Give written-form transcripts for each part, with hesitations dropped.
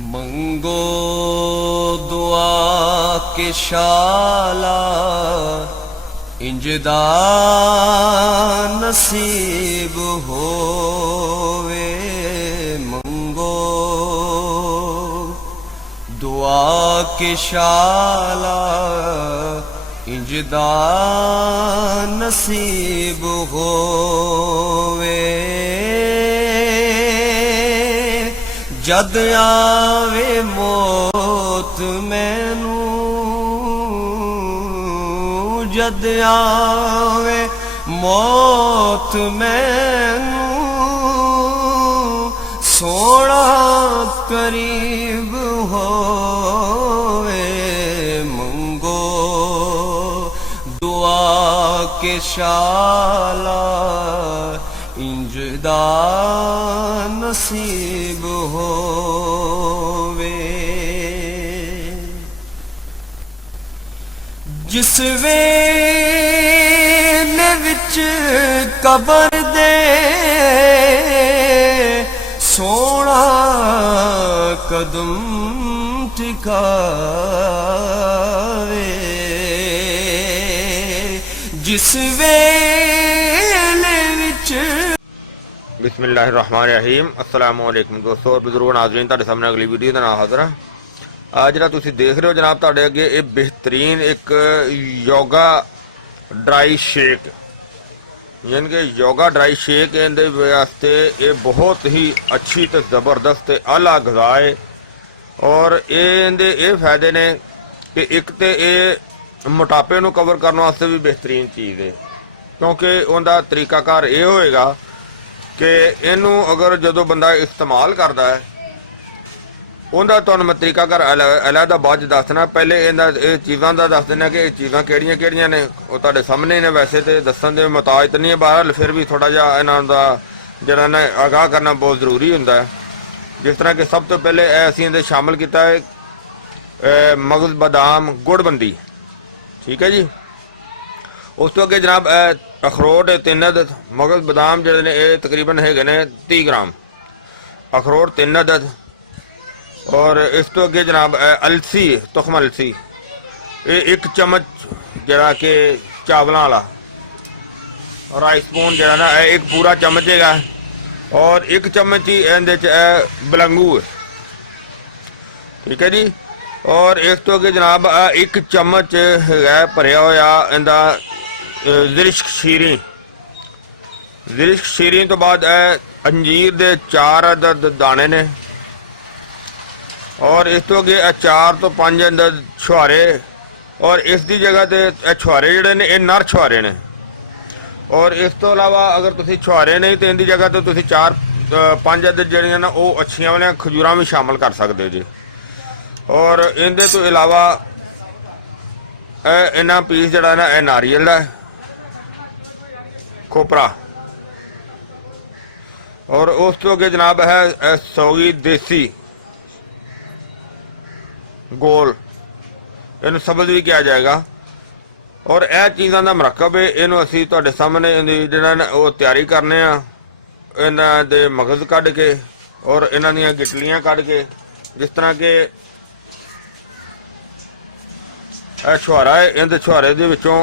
मंगो दुआ के शाला इंजदा नसीब होवे। मंगो दुआ के शाला इंजदा नसीब होवे। जद आवे मौत मैनू, जद आवे मौत मैनू, सोना करीब होवे। मंगो दुआ के शाला इंजदा नसीब होवे। जिस वेले विच कबर दे सोना कदम टिकावे। जिस वेले विच बिस्मिल्लाहिर्रहमानिर्रहीम। अस्सलाम वालेकुम दोस्तों और बुजुर्गों नाज़रीन, तुहाडे सामने अगली वीडियो दे नाल हाज़र हां। आज जिहड़ा तुसीं देख रहे हो जनाब, तुहाडे अगे ये बेहतरीन एक योगा ड्राई शेक, यानी कि योगा ड्राई शेक इहदे वास्ते ये बहुत ही अच्छी तो ज़बरदस्त आला गज़ा है। और इहदे ये फायदे ने कि एक तो ये मोटापे नूं कवर करने वास्ते भी बेहतरीन चीज़ है, क्योंकि उहदा तरीकाकार ये होएगा कि इनू अगर जो बंदा इस्तेमाल करता है उनका तुहानूं मैं तरीकाकार अलहदा बाद दसना। पहले इन्हां चीज़ों का दस देना कि चीज़ां किहड़ियां किहड़ियां ने, वो तुहाडे सामने ने। वैसे तो दस्सण दे मुताज तो नहीं है, बहरहाल फिर भी थोड़ा जिहा इन्हां दा जिहड़ा ना आगाह करना बहुत जरूरी हुंदा है। जिस तरह कि सब तो पहले असीं इहदे शामिल किया है मगज़ बादाम गुड़बंदी, ठीक है जी। उस तो अगे जनाब अखरोट 3 अदद, मगज़ बादाम जिहड़े ने ये तकरीबन हैगे ने 30 ग्राम, अखरोट 3 अदद। और इस तो अगे जनाब अलसी, तुखम अलसी ये 1 चम्मच जिहड़ा कि चावलों वाला, और राइस स्पून जिहड़ा ना 1 पूरा चम्मच हैगा, और 1 चम्मच ही इहदे च बलंगू है, ठीक है जी। और इस तो अगे जनाब 1 चम्मच है भरिया होया इहदा ज़रिश्क शीरी। ज़रिश्क शीरी तो बाद अंजीर दे 4 अदद दाने ने, और इस तो अगे 4 तो 5 अदद छुहारे, और इस दी जगह ते छुहारे जिहड़े ने ये नर छुहारे ने। और इस तो अलावा अगर तुसीं छुहारे नहीं तो इनकी जगह तो तुसीं 4-5 अदद जिहड़ियां ना वो अच्छियां वालियां खजूरां भी शामिल कर सकते हो जी। और इनके तो इलावा इन्ना पीस जिहड़ा ना यह नारियल का खोपरा, और उस तो अगे जनाब है सौगी देसी गोल, इनू सब्ज़ भी किया जाएगा। और यह चीज़ों का मरकब है, इनू असी तुहाडे सामने जिहड़ा ना वो तैयारी करने आ। इन्हां दे मगज़ कढ़ के और इन्हां दीयां गिटलियां कढ़ के, जिस तरह के छुहारा है, इहदे छुहारे दे विचों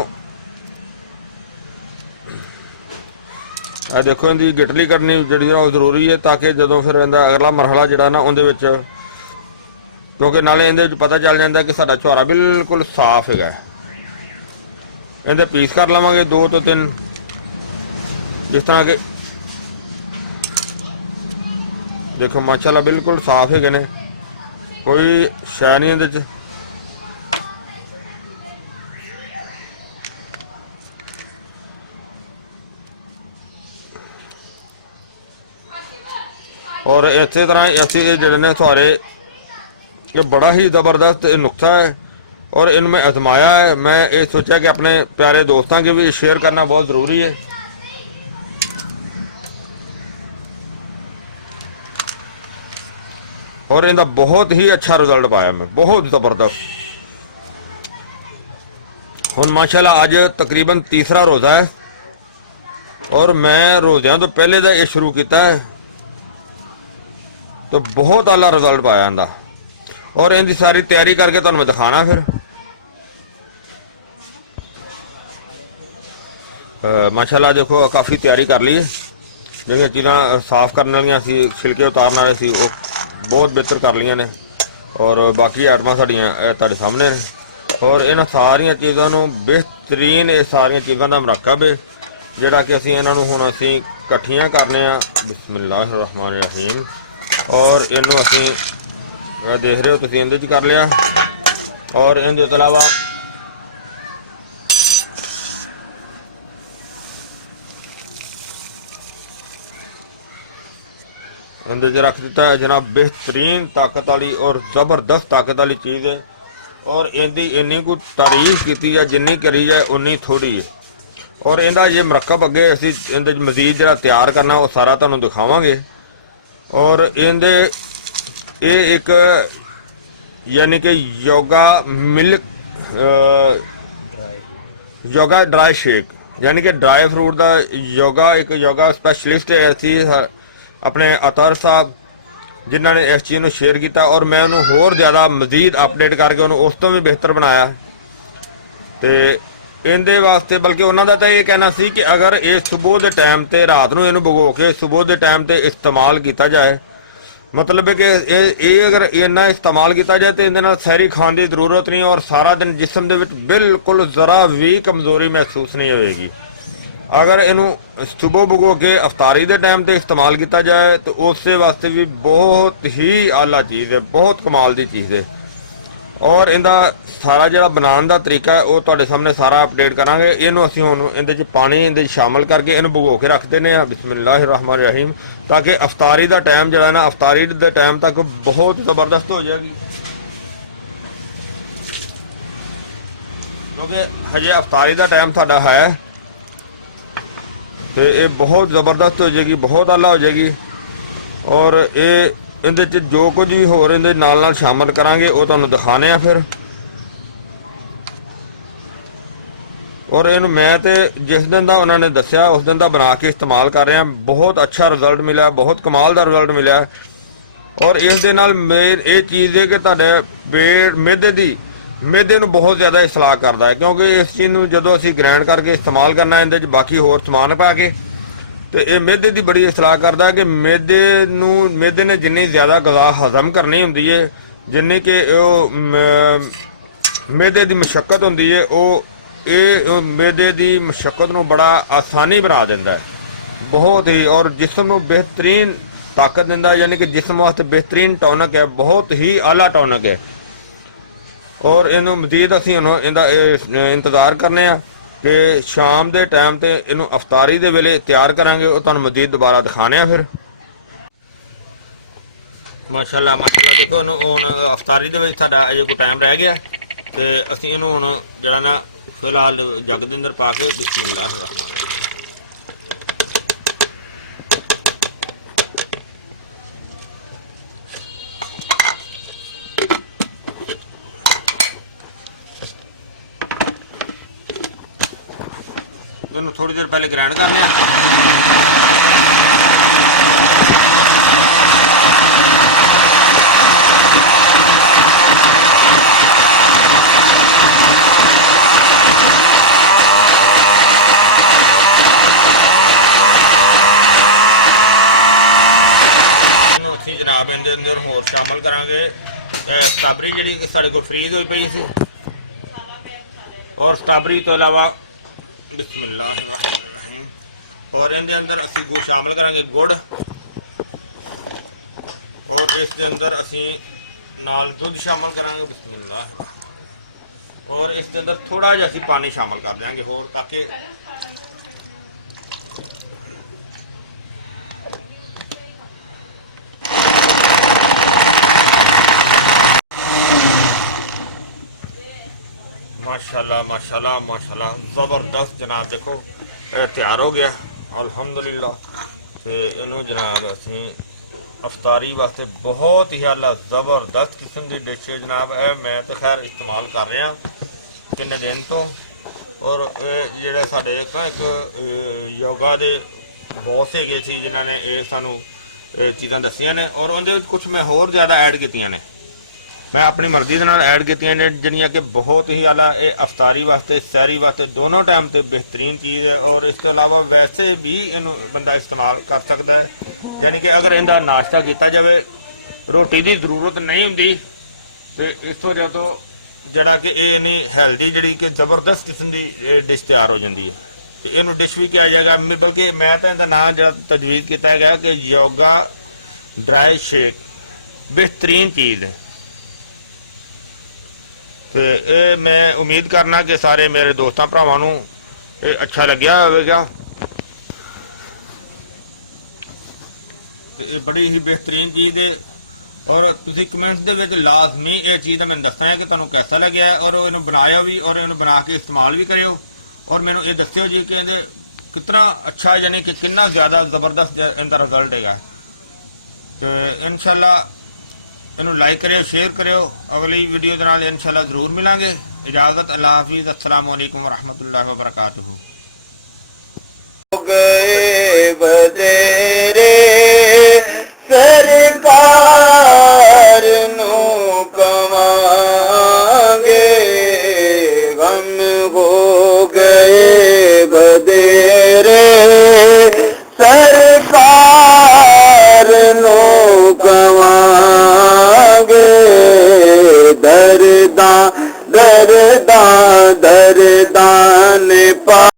देखो इनकी गिटली कढ़नी जिहड़ी ना जरूरी है, ताकि जदों फिर इहदा अगला मरहला जिहड़ा ना उहदे विच, क्योंकि नाले इहदे विच पता चल जाता कि साडा छुहारा बिल्कुल साफ है। इहदे पीस कर लवांगे 2 तो 3, जिस तरह के देखो माशाल्लाह बिल्कुल साफ है ने, कोई शै नहीं इहदे च। और इस तरह असी जिहड़े ने सारे ये बड़ा ही ज़बरदस्त नुस्खा है और इनमें आजमाया है। मैं ये सोचा कि अपने प्यारे दोस्तों के भी शेयर करना बहुत ज़रूरी है। और इनका बहुत ही अच्छा रिजल्ट पाया मैं, बहुत ज़बरदस्त। हुण माशाल्लाह अज तकरीबन तीसरा रोज़ा है और मैं रोज़ियां तो पहले का ये शुरू किया है, तो बहुत आला रिजल्ट पाया इनका। और इनकी सारी तैयारी करके तुहानूं मैं दिखाना फिर। माशाल्लाह देखो काफ़ी तैयारी कर ली है। ਜਿਹੜੀਆਂ ਚੀਜ਼ਾਂ ਸਾਫ਼ ਕਰਨ ਵਾਲੀਆਂ ਸੀ, ਛਿਲਕੇ ਉਤਾਰਨ ਵਾਲੇ ਸੀ, ਉਹ ਬਹੁਤ ਬਿਹਤਰ ਕਰ ਲਈਆਂ ਨੇ। ਔਰ ਬਾਕੀ ਆਈਟਮਾਂ ਸਾਡੀਆਂ ਤੁਹਾਡੇ ਸਾਹਮਣੇ ਨੇ। ਔਰ ਇਹਨਾਂ ਸਾਰੀਆਂ ਚੀਜ਼ਾਂ ਨੂੰ ਬਿਹਤਰੀਨ, ਇਹ ਸਾਰੀਆਂ ਚੀਜ਼ਾਂ ਦਾ ਮਰਕਬ ਹੈ ਜਿਹੜਾ ਕਿ ਅਸੀਂ ਇਹਨਾਂ ਨੂੰ ਹੁਣ ਅਸੀਂ ਇਕੱਠੀਆਂ ਕਰਨੇ ਆ। ਬਿਸਮਿਲ੍ਲਾਹਿਰ ਰਹਿਮਾਨਿਰ ਰਹੀਮ। ਔਰ ਇਹਨੂੰ ਅਸੀਂ ਦੇਖ ਰਹੇ ਹੋ ਤੁਸੀਂ, ਇਹਦੇ 'ਚ ਕਰ ਲਿਆ। ਔਰ ਇਹਦੇ ਤੋਂ ਇਲਾਵਾ अंदर च रख दिता है जनाब बेहतरीन ताकत वाली और ज़बरदस्त ताकत वाली चीज़ है। और इनकी इन्नी को तारीफ की जाए जिन्नी करी जाए उन्नी थोड़ी है। और इनका ये मरकब अगे असी इहदे मजीद जो तैयार करना वो सारा तुहानूं दिखावांगे। और इहदे ये एक यानी कि yoga milk yoga dry shake यानी कि ड्राई फ्रूट का योगा एक योगा स्पैशलिस्ट है असी अपने अतर साहब जिन्हों ने इस चीज़ को शेयर किया। और मैं उन्होंने होर ज़्यादा मजीद अपडेट करके उन्होंने उस तो भी बेहतर बनाया। तो इनके वास्ते बल्कि उन्होंने तो ये कहना सी कि अगर ये सुबह के टाइम तो रात को इन्हू भगो के सुबह के टाइम तो इस्तेमाल किया जाए, मतलब है कि ये अगर इन्ना इस्तेमाल किया जाए तो इहदे नाल सैरी खाने की जरूरत नहीं। और सारा दिन जिसम दे विच बिल्कुल ज़रा भी कमज़ोरी महसूस नहीं होएगी। अगर इनू सुबह भगो के अफतारी के टाइम पर इस्तेमाल किया जाए तो उस वास्ते भी बहुत ही आला चीज़ है, बहुत कमाल की चीज़ है। और इनका सारा जो बनाने का तरीका है वो तुहाडे सामने सारा अपडेट करांगे। इनू असीं हुण इहदे च पानी इहदे शामिल करके इनू भगो के रख देने। बिस्मिल्लाहिर रहमानिर रहीम, ताकि अफतारी का टाइम जो है ना, अफतारी के टाइम तक बहुत ज़बरदस्त हो जाएगी। क्योंकि हजे अफतारी का टाइम साडा है तो ये बहुत ज़बरदस्त हो जाएगी, बहुत आला हो जाएगी। और ये इहदे च जो कुछ भी होर इहदे नाल नाल शामिल करांगे वो तुहानूं दिखाने आ फिर। और इहनूं मैं तो जिस दिन का उन्होंने दस्या उस दिन का बना के इस्तेमाल कर रहा, बहुत अच्छा रिजल्ट मिला, बहुत कमाल का रिजल्ट मिला। और इस दे नाल ये चीज़ है कि तुहाडे पेट मैदे नूं बहुत ज़्यादा इसलाह करता है। क्योंकि इस चीज़ नूं जदों असीं ग्राइंड करके इस्तेमाल करना इहदे च बाकी होर समान पा के तो ये मैदे की बड़ी इसलाह करता है कि मैदे ने जिन्नी ज़्यादा गज़ा हज़म करनी होंदी है, जिन्नी कि मैदे की मशक्कत होंदी है, वो मैदे की मशक्कत नूं बड़ा आसानी बना दिंदा है बहुत ही। और जिसम नूं बेहतरीन ताकत दिंदा है, यानी कि जिसम वास्ते बेहतरीन टॉनिक है, बहुत ही आला टॉनिक है। और इनू मजीद असीं इहदा इंतज़ार करने आ कि शाम के टाइम ते इनू अफतारी दे वेले तैयार करांगे, वो तुहानूं मजीद दोबारा दिखाने आ फिर। माशाल्लाह माशाल्लाह देखो इनू हुण अफतारी दे विच साडा अजे कोई टाइम रह गया ते असीं इनू हुण जिहड़ा ना फिलहाल जग दे अंदर पा के बिस्मिल्लाह थोड़ी देर पहले ग्राइंड कर लिया। जनाब इहदे अंदर होर शामिल करांगे स्ट्राबेरी जिहड़ी साडे कोल फ्रीज होई पई सी। और स्ट्राबेरी तो अलावा बिस्मिल्लाहिर्रहमानिर्रहीम। और इनके अंदर असी गुड़ शामिल करांगे, गुड़। और इसके अंदर असी नाल दूध शामिल करांगे, बिस्मिल्लाह। और इसके अंदर थोड़ा जिहा असी पानी शामिल कर देंगे होर, ताकि माशाल्लाह माशाल्लाह माशाल्लाह ज़बरदस्त जनाब देखो तैयार हो गया अल्हम्दुलिल्लाह। तो इनू जनाब असी अफतारी वास्ते बहुत ही आला ज़बरदस्त किस्म की डिश है जनाब। मैं तो खैर इस्तेमाल कर रहा किन्ने दिन तो। और जेडे साडे एक योगा के बॉस है जिन्होंने ये सानू चीज़ां दसियां ने और उनके कुछ मैं होर ज़्यादा ऐड कीतियां ने। ਮੈਂ ਆਪਣੀ ਮਰਜ਼ੀ ਦੇ ਨਾਲ ਐਡ ਕੀਤੀਆਂ ਨੇ ਜਿਹੜੀਆਂ ਕਿ ਬਹੁਤ ਹੀ ਆਲਾ ਇਹ ਅਫਤਾਰੀ ਵਾਸਤੇ ਸੈਰੀ ਵਾਸਤੇ ਦੋਨੋਂ ਟਾਈਮ ਤੇ ਬਿਹਤਰੀਨ ਚੀਜ਼ ਹੈ। ਔਰ ਇਸ ਤੋਂ ਇਲਾਵਾ ਵੈਸੇ ਵੀ ਇਹਨੂੰ ਬੰਦਾ ਇਸਤੇਮਾਲ ਕਰ ਸਕਦਾ ਹੈ, ਯਾਨੀ ਕਿ ਅਗਰ ਇਹਦਾ ਨਾਸ਼ਤਾ ਕੀਤਾ ਜਾਵੇ ਰੋਟੀ ਦੀ ਜ਼ਰੂਰਤ ਨਹੀਂ ਹੁੰਦੀ ਤੇ ਇਸ ਤੋਂ ਜਦੋਂ ਜਿਹੜਾ ਕਿ ਇਹ ਨਹੀਂ ਹੈਲਦੀ ਜਿਹੜੀ ਕਿ ਜ਼ਬਰਦਸਤ ਕਿਸਮ ਦੀ ਡਿਸ਼ ਤਿਆਰ ਹੋ ਜਾਂਦੀ ਹੈ ਤੇ ਇਹਨੂੰ ਡਿਸ਼ ਵੀ ਕਿਹਾ ਜਾਏਗਾ। ਬਲਕਿ ਮੈਂ ਤਾਂ ਇਹਦਾ ਨਾਮ ਜਿਹੜਾ ਤਜਵੀਜ਼ ਕੀਤਾ ਗਿਆ ਕਿ ਯੋਗਾ ਡਰਾਈ ਸ਼ੇਕ ਬਿਹਤਰੀਨ ਚੀਜ਼ ਹੈ। ਤੇ ਇਹ ਮੈਂ ਉਮੀਦ ਕਰਨਾ ਕਿ ਸਾਰੇ ਮੇਰੇ ਦੋਸਤਾਂ ਭਰਾਵਾਂ ਨੂੰ ਇਹ ਅੱਛਾ ਲੱਗਿਆ ਹੋਵੇਗਾ ਤੇ ਇਹ ਬੜੀ ਹੀ ਬਿਹਤਰੀਨ ਚੀਜ਼ ਹੈ। ਔਰ ਤੁਸੀਂ ਕਮੈਂਟਸ ਦੇ ਵਿੱਚ ਲਾਜ਼ਮੀ ਇਹ ਚੀਜ਼ ਦਾ ਮੈਨੂੰ ਦੱਸਣਾ ਹੈ ਕਿ ਤੁਹਾਨੂੰ ਕਿਹਦਾ ਲੱਗਿਆ ਔਰ ਇਹਨੂੰ ਬਣਾਇਆ ਵੀ ਔਰ ਇਹਨੂੰ ਬਣਾ ਕੇ ਇਸਤੇਮਾਲ ਵੀ ਕਰਿਓ ਔਰ ਮੈਨੂੰ ਇਹ ਦੱਸਿਓ ਜੀ ਕਿ ਇਹਦੇ ਕਿਤਨਾ ਅੱਛਾ ਯਾਨੀ ਕਿ ਕਿੰਨਾ ਜ਼ਿਆਦਾ ਜ਼ਬਰਦਸਤ ਇਹਦਾ ਰਿਜ਼ਲਟ ਹੈਗਾ। ਤੇ ਇਨਸ਼ਾਅੱਲਾ ਇਹਨੂੰ ਲਾਈਕ ਕਰਿਓ, ਸ਼ੇਅਰ ਕਰਿਓ। ਅਗਲੀ ਵੀਡੀਓ ਦੇ ਨਾਲ ਇਨਸ਼ਾਅੱਲਾ ਜ਼ਰੂਰ ਮਿਲਾਂਗੇ। ਇਜਾਜ਼ਤ, ਅੱਲਾਹ ਹਾਫਿਜ਼, अस्सलाम वालेकुम वरहमतुल्लाहि वबरकातुहू। गए बदे